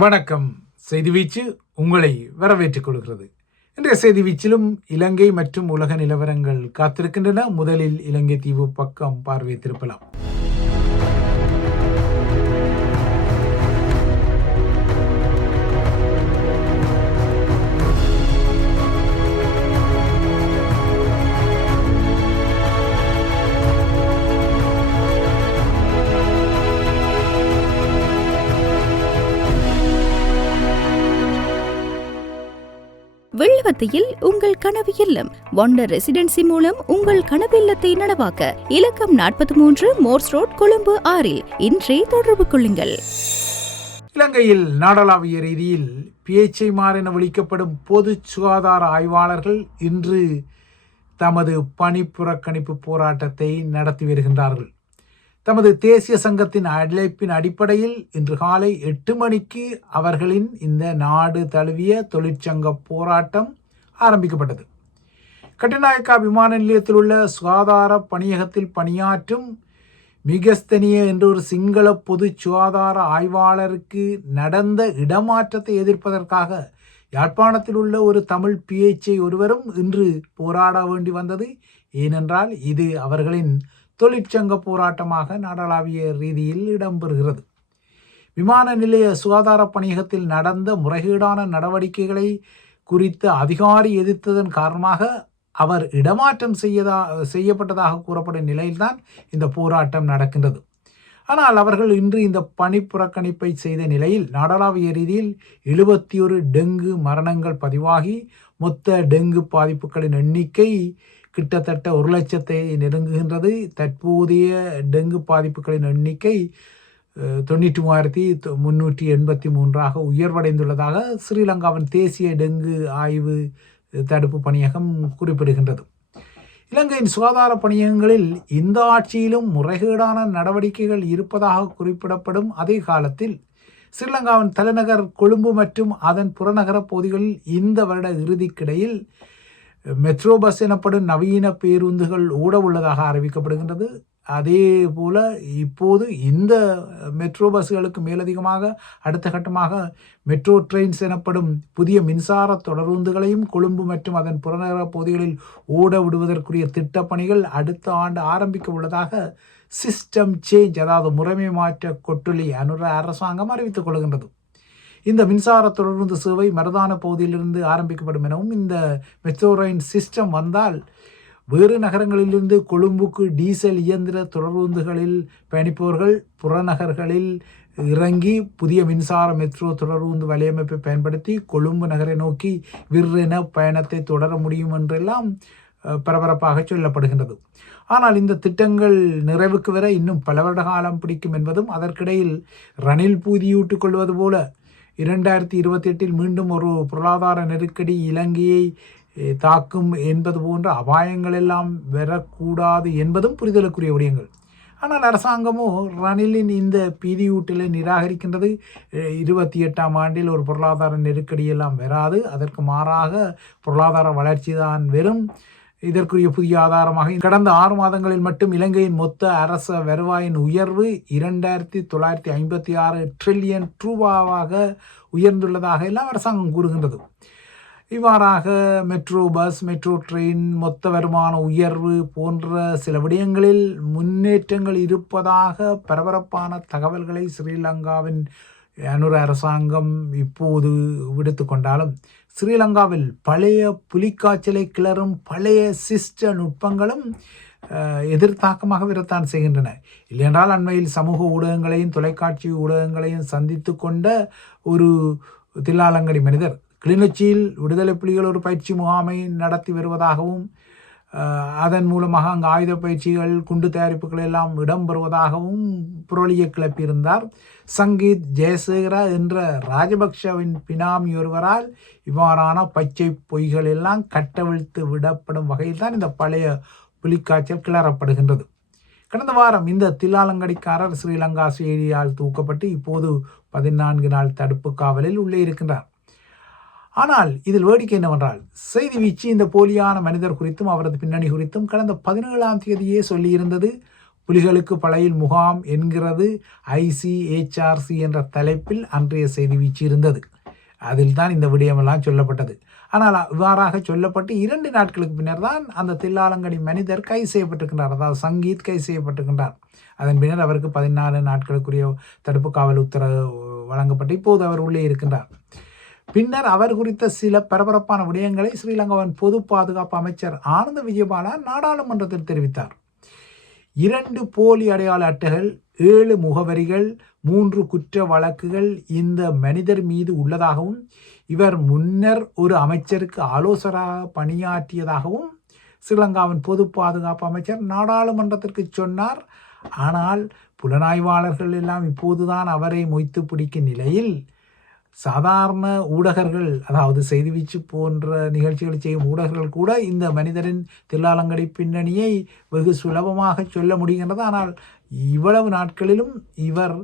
வணக்கம். செய்தி வீச்சு உங்களை வரவேற்றுக் கொள்கிறது. இன்றைய செய்தி வீச்சிலும் இலங்கை மற்றும் உலக நிலவரங்கள் காத்திருக்கின்றன. முதலில் இலங்கை தீவு பக்கம் பார்வை திருப்பலாம். வெள்ளவத்தையில் உங்கள் கனவு இல்லம் வண்டர் ரெசிடென்சி மூலம் உங்கள் கனவு இல்லத்தை நனவாக்க இலக்கம் 43 மோர்ஸ் ரோட், கொழும்பு 6 இன்றே தொடர்பு கொள்ளுங்கள். இலங்கையில் நாடளாவிய ரீதியில் PHIமார் என விളിக்கப்படும் பொது சுகாதார ஆய்வாளர்கள் இன்று தமது பணி புறக்கணிப்பு போராட்டத்தை நடத்தி வருகின்றார்கள். தமது தேசிய சங்கத்தின் அழைப்பின் அடிப்படையில் இன்று காலை 8 மணிக்கு அவர்களின் இந்த நாடு தழுவிய தொழிற்சங்க போராட்டம் ஆரம்பிக்கப்பட்டது. கட்டுநாயக்கா விமான நிலையத்தில் உள்ள சுகாதார பணியகத்தில் பணியாற்றும் மிகஸ்தனிய என்ற ஒரு சிங்கள பொது சுகாதார ஆய்வாளருக்கு நடந்த இடமாற்றத்தை எதிர்ப்பதற்காக யாழ்ப்பாணத்தில் உள்ள ஒரு தமிழ் PHI ஒருவரும் இன்று போராட வேண்டி வந்தது. ஏனென்றால் இது அவர்களின் தொழிற்சங்க போராட்டமாக நாடளாவிய ரீதியில் இடம்பெறுகிறது. விமான நிலைய சுகாதார பணியகத்தில் நடந்த முறைகேடான நடவடிக்கைகளை குறித்த அதிகாரி எதிர்த்ததன் காரணமாக அவர் இடமாற்றம் செய்யப்பட்டதாக கூறப்படும் நிலையில்தான் இந்த போராட்டம் நடக்கின்றது. ஆனால் அவர்கள் இன்று இந்த பணி புறக்கணிப்பை செய்த நிலையில் நாடளாவிய ரீதியில் 71 டெங்கு மரணங்கள் பதிவாகி மொத்த டெங்கு பாதிப்புகளின் எண்ணிக்கை கிட்டத்தட்ட 1,00,000 நெருங்குகின்றது. தற்போதைய டெங்கு பாதிப்புகளின் எண்ணிக்கை 93,383 உயர்வடைந்துள்ளதாக ஸ்ரீலங்காவின் தேசிய டெங்கு ஆய்வு தடுப்பு பணியகம் குறிப்பிடுகின்றது. இலங்கையின் சுகாதார பணியகங்களில் இந்த ஆட்சியிலும் முறைகேடான நடவடிக்கைகள் இருப்பதாக குறிப்பிடப்படும் அதே காலத்தில் ஸ்ரீலங்காவின் தலைநகர் கொழும்பு மற்றும் அதன் புறநகர பகுதிகளில் இந்த வருட இறுதிக்கிடையில் மெட்ரோ பஸ் எனப்படும் நவீன பேருந்துகள் ஓட உள்ளதாக அறிவிக்கப்படுகின்றது. அதே போல இப்போது இந்த மெட்ரோ பஸ்களுக்கு மேலதிகமாக அடுத்த கட்டமாக மெட்ரோ ட்ரெயின்ஸ் எனப்படும் புதிய மின்சார தொடருந்துகளையும் கொழும்பு மற்றும் அதன் புறநகர பகுதிகளில் ஓட விடுவதற்குரிய திட்டப்பணிகள் அடுத்த ஆண்டு ஆரம்பிக்க உள்ளதாக சிஸ்டம் சேஞ்ச், அதாவது முறைமை மாற்ற கொட்டுலி அனுர அரசாங்கம் அறிவித்துக் கொள்கின்றது. இந்த மின்சார தொடர்ந்து சேவை மருதான பகுதியிலிருந்து ஆரம்பிக்கப்படும் எனவும் இந்த மெட்ரோ ரயில் சிஸ்டம் வந்தால் வேறு நகரங்களிலிருந்து கொழும்புக்கு டீசல் இயந்திர தொடர்ந்துகளில் பயணிப்பவர்கள் புறநகர்களில் இறங்கி புதிய மின்சார மெட்ரோ தொடர்ந்து வலையமைப்பை பயன்படுத்தி கொழும்பு நகரை நோக்கி விற்றென பயணத்தை தொடர முடியும் என்றெல்லாம் பரபரப்பாக சொல்லப்படுகின்றது. ஆனால் இந்த திட்டங்கள் நிறைவுக்கு வர இன்னும் பல வருட காலம் பிடிக்கும் என்பதும், அதற்கிடையில் ரணில் பூதியூட்டிக் கொள்வது போல 2028 மீண்டும் ஒரு பொருளாதார நெருக்கடி இலங்கையை தாக்கும் என்பது போன்ற அபாயங்கள் எல்லாம் வரக்கூடாது என்பதும் புரிதலுக்குரிய விடயங்கள். ஆனால் அரசாங்கமோ ரணிலின் இந்த பீதியூட்டலை நிராகரிக்கின்றது. 28ஆம் ஆண்டில் ஒரு பொருளாதார நெருக்கடி எல்லாம் வராது, அதற்கு மாறாக பொருளாதார வளர்ச்சி தான் வெறும். இதற்குரிய புதிய ஆதாரமாக கடந்த 6 மாதங்களில் மட்டும் இலங்கையின் மொத்த அரச வருவாயின் உயர்வு 2,956 டிரில்லியன் ரூபாவாக உயர்ந்துள்ளதாக எல்லாம் அரசாங்கம் கூறுகின்றது. இவ்வாறாக மெட்ரோ பஸ், மெட்ரோ ட்ரெயின், மொத்த வருமான உயர்வு போன்ற சில விடயங்களில் முன்னேற்றங்கள் இருப்பதாக பரபரப்பான தகவல்களை ஸ்ரீலங்காவின் அனுர அரசாங்கம் இப்போது விடுத்து கொண்டாலும் ஸ்ரீலங்காவில் பழைய புலிக்காய்ச்சலை கிளறும் பழைய சிஸ்ட நுட்பங்களும் எதிர்த்தாக்கமாக விரத்தான் செய்கின்றன. இல்லையென்றால் அண்மையில் சமூக ஊடகங்களையும் தொலைக்காட்சி ஊடகங்களையும் சந்தித்து கொண்ட ஒரு தில்லாலங்கடி மனிதர் கிளிநொச்சியில் விடுதலை புலிகள் ஒரு பயிற்சி முகாமை நடத்தி வருவதாகவும் அதன் மூலமாக அங்கு ஆயுத பயிற்சிகள், குண்டு தயாரிப்புகள் எல்லாம் இடம்பெறுவதாகவும் புரளியை கிளப்பியிருந்தார். சங்கீத் ஜெயசேகர என்ற ராஜபக்ஷவின் பினாமி ஒருவரால் இவ்வாறான பச்சை பொய்கள் எல்லாம் கட்டவிழ்த்து விடப்படும் வகையில் தான் இந்த பழைய புலிக்காய்ச்சல் கிளறப்படுகின்றது. கடந்த வாரம் இந்த தில்லாலங்கடிக்காரர் ஸ்ரீலங்கா செய்தியால் தூக்கப்பட்டு இப்போது 14 நாள் தடுப்பு காவலில் உள்ளே இருக்கின்றார். ஆனால் இதில் வேடிக்கை என்னவென்றால், செய்தி வீச்சு இந்த போலியான மனிதர் குறித்தும் அவரது பின்னணி குறித்தும் கடந்த 17ஆம் தேதியே சொல்லியிருந்தது. புலிகளுக்கு பழையில் முகாம் என்கிறது ICHRC என்ற தலைப்பில் அன்றைய செய்தி வீச்சிருந்தது. அதில் தான் இந்த விடயமெல்லாம் சொல்லப்பட்டது. ஆனால் இவ்வாறாக சொல்லப்பட்டு 2 நாட்களுக்கு பின்னர் தான் அந்த தில்லாலங்கடி மனிதர் கைது செய்யப்பட்டிருக்கின்றார். அதாவது சங்கீத் கைது செய்யப்பட்டிருக்கின்றார். அதன் பின்னர் அவருக்கு 14 நாட்களுக்குரிய தடுப்பு காவல் உத்தரவு வழங்கப்பட்டு இப்போது அவர் உள்ளே இருக்கின்றார். பின்னர் அவர் குறித்த சில பரபரப்பான விடயங்களை ஸ்ரீலங்காவின் பொது பாதுகாப்பு அமைச்சர் ஆனந்த விஜயபால நாடாளுமன்றத்தில் தெரிவித்தார். 2 போலி அடையாள அட்டைகள், 7 முகவரிகள், 3 குற்ற வழக்குகள் இந்த மனிதர் மீது உள்ளதாகவும் இவர் முன்னர் ஒரு அமைச்சருக்கு ஆலோசகராக பணியாற்றியதாகவும் ஸ்ரீலங்காவின் பொது பாதுகாப்பு அமைச்சர் நாடாளுமன்றத்திற்கு சொன்னார். ஆனால் புலனாய்வாளர்கள் எல்லாம் இப்போதுதான் அவரை மொய்த்து பிடிக்கும் நிலையில் சாதாரண ஊடகர்கள், அதாவது செய்தி வீச்சு போன்ற நிகழ்ச்சிகளை செய்யும் ஊடகர்கள் கூட இந்த மனிதரின் தில்லாலங்கடி பின்னணியை வெகு சுலபமாக சொல்ல முடிகின்றது. ஆனால் இவ்வளவு நாட்களிலும் இவர்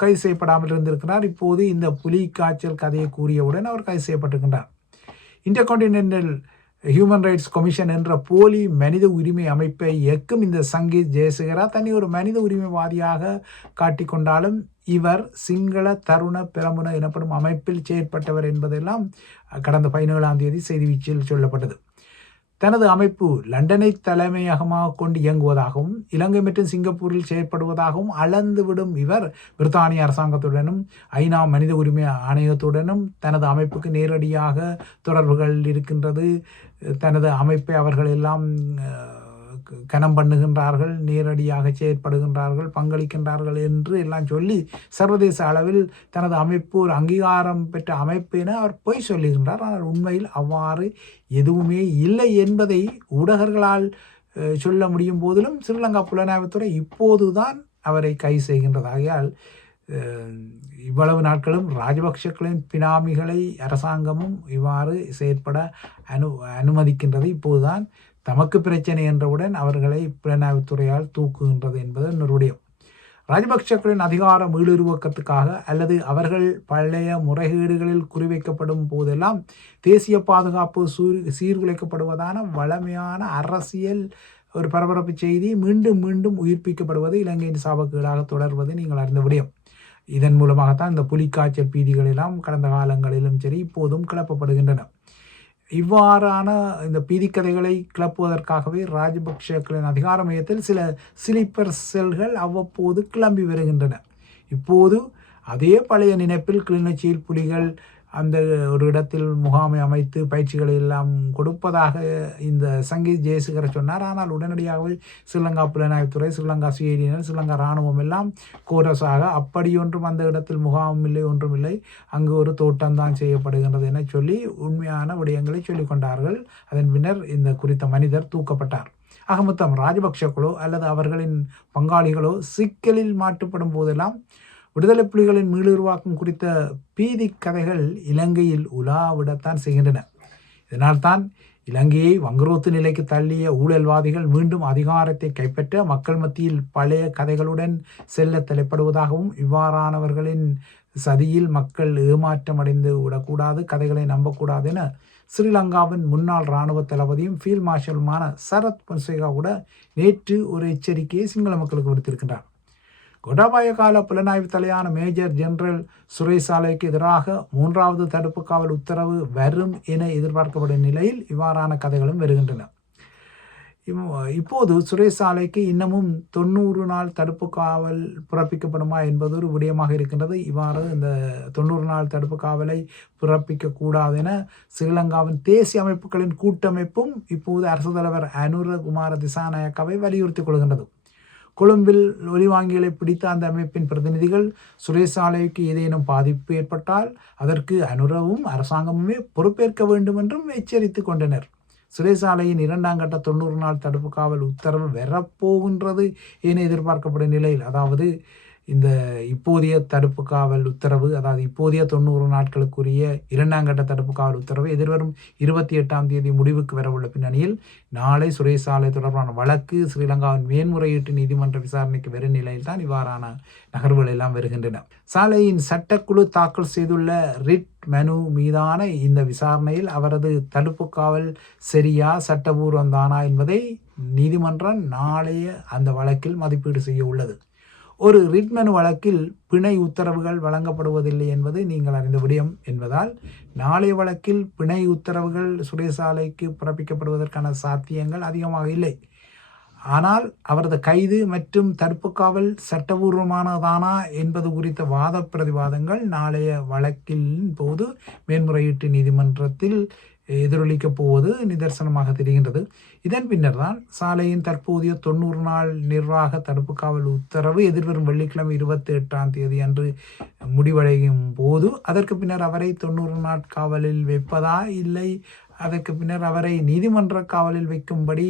கைது செய்யப்படாமல் இருந்திருக்கிறார். இப்போது இந்த புலி காய்ச்சல் கதையை கூறியவுடன் அவர் கைது செய்யப்பட்டிருக்கின்றார். இன்டர்கான்டினென்டல் ஹியூமன் ரைட்ஸ் கமிஷன் என்ற போலி மனித உரிமை அமைப்பை இயக்கும் இந்த சங்கீத் ஜெயசேகரா தன்னை ஒரு மனித உரிமைவாதியாக காட்டிக்கொண்டாலும் இவர் சிங்கள தருண பிரமுன எனப்படும் அமைப்பில் செயற்பட்டவர் என்பதெல்லாம் கடந்த 17ஆம் தேதி செய்தி வீச்சில் சொல்லப்பட்டது. தனது அமைப்பு லண்டனை தலைமையகமாக கொண்டு இயங்குவதாகவும் இலங்கை மற்றும் சிங்கப்பூரில் செயற்படுவதாகவும் அளந்துவிடும் இவர் பிரித்தானிய அரசாங்கத்துடனும் ஐநா மனித உரிமை ஆணையத்துடனும் தனது அமைப்புக்கு நேரடியாக தொடர்புகள் இருக்கின்றது. தனது அமைப்பை அவர்கள் எல்லாம் கனம் பண்ணுகின்றார்கள், நேரடியாக செயற்படுகின்றார்கள், பங்களிக்கின்றார்கள் என்று எல்லாம் சொல்லி சர்வதேச அளவில் தனது அமைப்பு ஒரு அங்கீகாரம் பெற்ற அமைப்பு என அவர் பொய் சொல்லுகின்றார். ஆனால் உண்மையில் அவ்வாறு எதுவுமே இல்லை என்பதை ஊடகர்களால் சொல்ல முடியும் போதிலும் ஸ்ரீலங்கா புலனாய்வுத்துறை இப்போதுதான் அவரை கைது செய்கின்றதாகையால் இவ்வளவு நாட்களும் ராஜபக்ஷக்களின் பினாமிகளை அரசாங்கமும் இவ்வாறு செயற்பட அனுமதிக்கின்றது. இப்போதுதான் தமக்கு பிரச்சனை என்றவுடன் அவர்களை புலனாய்வுத்துறையால் தூக்குகின்றது என்பது என்னுடைய ராஜபக்ஷக்களின் அதிகார மீளுருவாக்கத்துக்காக அல்லது அவர்கள் பழைய முறைகேடுகளில் குறிவைக்கப்படும் போதெல்லாம் தேசிய பாதுகாப்பு சீர்குலைக்கப்படுவதான வளமையான அரசியல் ஒரு பரபரப்பு செய்தி மீண்டும் மீண்டும் உயிர்ப்பிக்கப்படுவது இலங்கையின் சாபக்கேடாக தொடர்வது நீங்கள் அறிந்த விடயம். இதன் மூலமாகத்தான் இந்த புலிக்காய்ச்சல் பீதிகள் எல்லாம் கடந்த காலங்களிலும் சரி இப்போதும் கிளப்பப்படுகின்றன. இவ்வாறான இந்த பீதிக்கதைகளை கிளப்புவதற்காகவே ராஜபக்ஷக்களின் அதிகார மையத்தில் சில ஸ்லீப்பர் செல்கள் அவ்வப்போது கிளம்பி வருகின்றன. இப்போது அதே பழைய நினைப்பில் கிளிநொச்சியில் புலிகள் அந்த ஒரு இடத்தில் முகாமை அமைத்து பயிற்சிகளை எல்லாம் கொடுப்பதாக இந்த சங்கீத் ஜெயசேகர சொன்னார். ஆனால் உடனடியாகவே ஸ்ரீலங்கா புலனாய்வுத்துறை, ஸ்ரீலங்கா சிஐடியினர், ஸ்ரீலங்கா இராணுவம் எல்லாம் கோரஸாக அப்படியொன்றும் அந்த இடத்தில் முகாமும் இல்லை, ஒன்றும் இல்லை, அங்கு ஒரு தோட்டம்தான் செய்யப்படுகின்றது என சொல்லி உண்மையான விடயங்களை சொல்லிக் கொண்டார்கள். அதன் பின்னர் இந்த குறித்த மனிதர் தூக்கப்பட்டார். ஆக மொத்தம் ராஜபக்ஷக்களோ அல்லது அவர்களின் பங்காளிகளோ சிக்கலில் மாட்டுப்படும் போதெல்லாம் விடுதலை புலிகளின் மீளுருவாக்கம் குறித்த பீதி கதைகள் இலங்கையில் உலாவிடத்தான் செய்கின்றன. இதனால்தான் இலங்கையை வங்குரோத்து நிலைக்கு தள்ளிய ஊழல்வாதிகள் மீண்டும் அதிகாரத்தை கைப்பற்ற மக்கள் மத்தியில் பழைய கதைகளுடன் செல்ல தலைப்படுவதாகவும் இவ்வாறானவர்களின் சதியில் மக்கள் ஏமாற்றம் அடைந்து விடக்கூடாது, கதைகளை நம்பக்கூடாது என ஸ்ரீலங்காவின் முன்னாள் இராணுவ தளபதியும் ஃபீல்ட் மார்ஷலுமான சரத் பொன்சேகா கூட நேற்று ஒரு எச்சரிக்கையை சிங்கள மக்களுக்கு விடுத்திருக்கின்றார். கோட்டாபாய கால புலனாய்வு தலையான மேஜர் ஜெனரல் சுரேசாலைக்கு எதிராக 3வது தடுப்பு காவல் உத்தரவு வரும் என எதிர்பார்க்கப்படும் நிலையில் இவ்வாறான கதைகளும் வருகின்றன. இப்போது சுரேசாலைக்கு இன்னமும் 90 நாள் தடுப்பு காவல் பிறப்பிக்கப்படுமா என்பது ஒரு விடயமாக இருக்கின்றது. இவ்வாறு இந்த 90 நாள் தடுப்பு காவலை பிறப்பிக்க கூடாது என ஸ்ரீலங்காவின் தேசிய அமைப்புகளின் கூட்டமைப்பும் இப்போது அரசு தலைவர் அனுரகுமார திசாநாயக்காவை வலியுறுத்திக் கொள்கின்றது. கொழும்பில் ஒலிவாங்கிகளை பிடித்த அந்த அமைப்பின் பிரதிநிதிகள் சுரேசாலைக்கு ஏதேனும் பாதிப்பு ஏற்பட்டால் அதற்கு அனுரவும் அரசாங்கமுமே பொறுப்பேற்க வேண்டும் என்றும் எச்சரித்து கொண்டனர். சுரேசாலையின் 2ஆம் கட்ட 90 நாள் தடுப்பு காவல் உத்தரவு வரப்போகின்றது என எதிர்பார்க்கப்படும் நிலையில், அதாவது இந்த இப்போதைய தடுப்பு காவல் உத்தரவு, அதாவது இப்போதைய 90 நாட்களுக்குரிய 2ஆம் கட்ட தடுப்பு காவல் உத்தரவு எதிர்வரும் 28ஆம் தேதி முடிவுக்கு வரவுள்ள பின்னணியில் நாளை சுரேசாலை தொடர்பான வழக்கு ஸ்ரீலங்காவின் மேன்முறையீட்டு நீதிமன்ற விசாரணைக்கு வரும் நிலையில் தான் இவ்வாறான நகர்வுகள் எல்லாம் வருகின்றன. சாலையின் சட்டக்குழு தாக்கல் செய்துள்ள ரிட் மனு மீதான இந்த விசாரணையில் அவரது தடுப்பு காவல் சரியா, சட்டபூர்வம் தானா என்பதை நீதிமன்றம் நாளைய அந்த வழக்கில் மதிப்பீடு செய்ய உள்ளது. ஒரு ரிட்மனு வழக்கில் பிணை உத்தரவுகள் வழங்கப்படுவதில்லை என்பது நீங்கள் அறிந்த விடயம் என்பதால் நாளைய வழக்கில் பிணை உத்தரவுகள் சுரேசாலைக்கு பிறப்பிக்கப்படுவதற்கான சாத்தியங்கள் அதிகமாக இல்லை. ஆனால் அவரது கைது மற்றும் தடுப்பு காவல் சட்டபூர்வமானதானா என்பது குறித்த வாத பிரதிவாதங்கள் நாளைய வழக்கின் போது மேன்முறையீட்டு நீதிமன்றத்தில் எதிரொலிக்கப் போவது நிதர்சனமாக தெரிகின்றது. இதன் பின்னர் தான் சாலையின் தற்போதைய 90 நாள் நிர்வாக தடுப்பு காவல் உத்தரவு எதிர்வரும் வெள்ளிக்கிழமை 28ஆம் தேதி அன்று முடிவடையும் போது அதற்கு பின்னர் அவரை 90 நாள் காவலில் வைப்பதா இல்லை அதற்கு பின்னர் அவரை நீதிமன்ற காவலில் வைக்கும்படி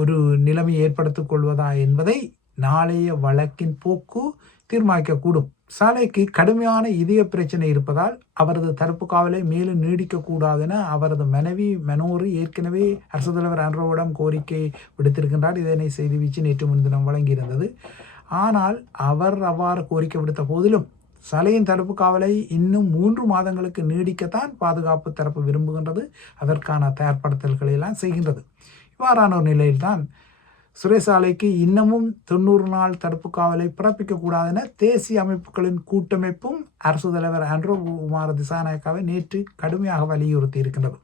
ஒரு நிலைமை ஏற்படுத்திக் கொள்வதா என்பதை நாளைய வழக்கின் போக்கு தீர்மானிக்கக்கூடும். சாலைக்கு கடுமையான இதய பிரச்சனை இருப்பதால் அவரது தடுப்பு காவலை மேலும் நீடிக்கக்கூடாது என அவரது மனைவி மனோரி ஏற்கனவே அரசு தலைவர் ஆண்ட்ரோவிடம் கோரிக்கை விடுத்திருக்கின்றார். இதனை செய்தி வீச்சு நேற்று முன்தினம் வழங்கியிருந்தது. ஆனால் அவர் அவ்வாறு கோரிக்கை விடுத்த போதிலும் சாலையின் தடுப்பு காவலை இன்னும் 3 மாதங்களுக்கு நீடிக்கத்தான் பாதுகாப்பு தரப்பு விரும்புகின்றது. அதற்கான தயார்படுத்தல்களை எல்லாம் செய்கின்றது. இவ்வாறான ஒரு நிலையில்தான் சுரேசாலைக்கு இன்னமும் 90 நாள் தடுப்பு காவலை பிறப்பிக்கக்கூடாது என தேசிய அமைப்புகளின் கூட்டமைப்பும் அரசு தலைவர் ஆண்ட்ரோ குமார திசாநாயக்காவை நேற்று கடுமையாக வலியுறுத்தி இருக்கின்றது.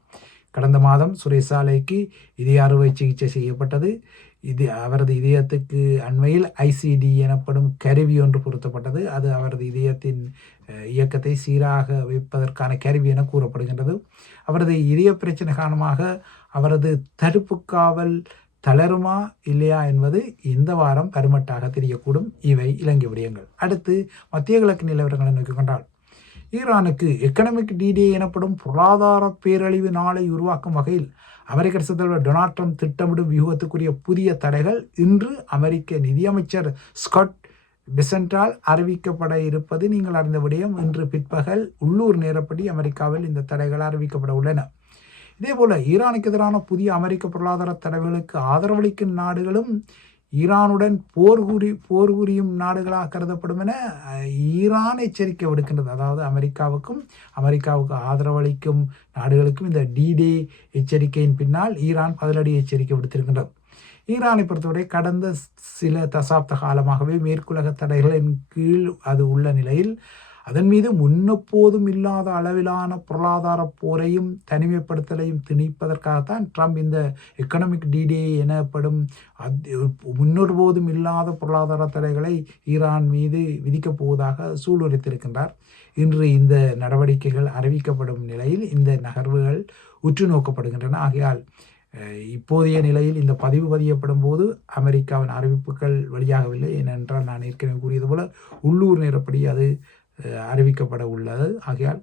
கடந்த மாதம் சுரேசாலைக்கு இதய அறுவை சிகிச்சை செய்யப்பட்டது. அவரது இதயத்துக்கு அண்மையில் ஐசிடி எனப்படும் கருவி ஒன்று பொருத்தப்பட்டது. அது அவரது இதயத்தின் இயக்கத்தை சீராக வைப்பதற்கான கருவி என கூறப்படுகின்றது. அவரது இதய பிரச்சனை காரணமாக அவரது தடுப்பு காவல் தளருமா இல்லையா என்பது இந்த வாரம் பருமட்டாக தெரியக்கூடும். இவை இலங்கை விடயங்கள். அடுத்து மத்திய கிழக்கு நிலவரங்களை நோக்கிக் கொண்டால் ஈரானுக்கு எக்கனாமிக் டிடே எனப்படும் பொருளாதார பேரழிவு நாளை உருவாக்கும் வகையில் அமெரிக்க அரசு தலைவர் டொனால்ட் ட்ரம்ப் திட்டமிடும் வியூகத்துக்குரிய புதிய தடைகள் இன்று அமெரிக்க நிதியமைச்சர் ஸ்காட் பெசன்ட்டால் அறிவிக்கப்பட இருப்பது நீங்கள் அறிந்த விடயம். இன்று பிற்பகல் உள்ளூர் நேரப்படி அமெரிக்காவில் இந்த தடைகள் அறிவிக்கப்பட உள்ளன. இதேபோல ஈரானுக்கு எதிரான புதிய அமெரிக்க பொருளாதார தடைகளுக்கு ஆதரவளிக்கும் நாடுகளும் ஈரானுடன் போர் புரியும் நாடுகளாக கருதப்படும் என ஈரான் எச்சரிக்கை விடுக்கின்றது. அதாவது அமெரிக்காவுக்கு ஆதரவளிக்கும் நாடுகளுக்கும் இந்த டிடே எச்சரிக்கையின் பின்னால் ஈரான் பதிலடி எச்சரிக்கை விடுத்திருக்கின்றது. ஈரானை பொறுத்தவரை கடந்த சில தசாப்த காலமாகவே மேற்குலக தடைகளின் கீழ் அது உள்ள நிலையில் அதன் மீது முன்னெப்போதும் இல்லாத அளவிலான பொருளாதார போரையும் தனிமைப்படுத்தலையும் திணிப்பதற்காகத்தான் ட்ரம்ப் இந்த எக்கனாமிக் டிடே எனப்படும் முன்னொருபோதும் இல்லாத பொருளாதார தடைகளை ஈரான் மீது விதிக்கப் போவதாக சூளுரைத்திருக்கின்றார். இன்று இந்த நடவடிக்கைகள் அறிவிக்கப்படும் நிலையில் இந்த நகர்வுகள் உற்று நோக்கப்படுகின்றன. ஆகையால் இப்போதைய நிலையில் இந்த பதிவு பதியப்படும் போது அமெரிக்காவின் அறிவிப்புகள் வெளியாகவில்லை. ஏனென்றால் நான் ஏற்கனவே கூறியது போல உள்ளூர் நேரப்படி அது அறிவிக்கப்பட உள்ளது. ஆகையால்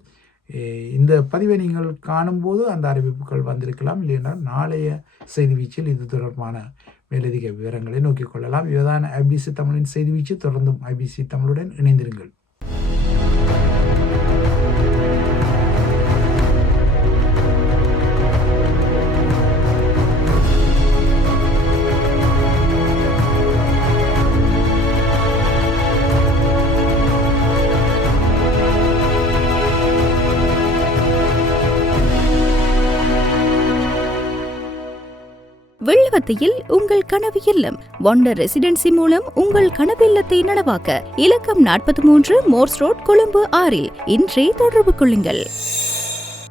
இந்த பதிவை நீங்கள் காணும்போது அந்த அறிவிப்புகள் வந்திருக்கலாம். இல்லையென்றால் நாளைய செய்தி வீச்சில் இது தொடர்பான மேலதிக விவரங்களை நோக்கிக் கொள்ளலாம். இதுதான் ஐபிசி தமிழின் செய்தி வீச்சு. தொடர்ந்தும் ஐபிசி தமிழுடன் இணைந்திருங்கள். வெள்ளவத்தையில் உங்கள் கனவு இல்லம் வண்டர் ரெசிடென்சி மூலம் உங்கள் கனவு இல்லத்தை நனவாக்க இலக்கம் 43 மோர்ஸ் ரோட் கொழும்பு 6 இன்றே தொடர்பு கொள்ளுங்கள்.